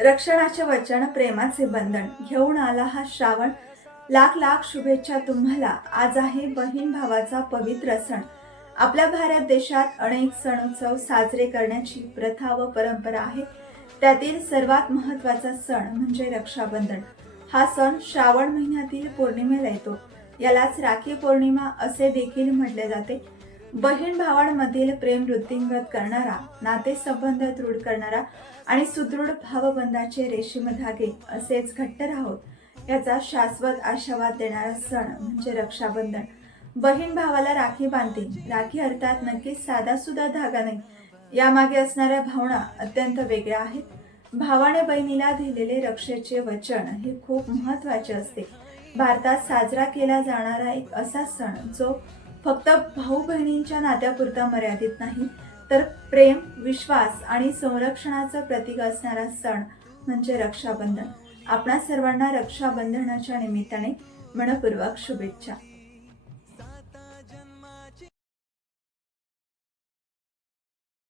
रक्षणाचे वचन, प्रेमाचे बंधन घेऊन आला हा श्रावण. लाख लाख शुभेच्छा तुम्हाला. आज आहे बहीण भावाचा पवित्र सण. आपल्या भारत देशात अनेक सण उत्सव साजरे करण्याची प्रथा व परंपरा आहे. त्यातील सर्वात महत्त्वाचा सण म्हणजे रक्षाबंधन. हा सण श्रावण महिन्यातील पौर्णिमेला येतो. यालाच राखी पौर्णिमा असे देखील म्हटले जाते. बहीण भावांमधील प्रेम वृद्धिंगत करणारा, नातेसंबंध दृढ करणारा आणि सुदृढ भावबंधाचे रेशीम धागे असेच घट्ट राहोत याचा शाश्वत आशावाद देणारा सण म्हणजे रक्षाबंधन. बहीण भावाला राखी बांधते. राखी अर्थात नक्कीच साधा सुद्धा धागा नाही. यामागे असणाऱ्या भावना अत्यंत वेगळ्या आहेत. भावाने बहिणीला दिलेले रक्षेचे वचन हे खूप महत्त्वाचे असते. भारतात साजरा केला जाणारा एक असा सण जो फक्त भाऊ बहिणींच्या नात्यापुरता मर्यादित नाही, तर प्रेम, विश्वास आणि संरक्षणाचं प्रतीक असणारा सण म्हणजे रक्षाबंधन. आपणा सर्वांना रक्षाबंधनाच्या निमित्ताने मनपूर्वक शुभेच्छा.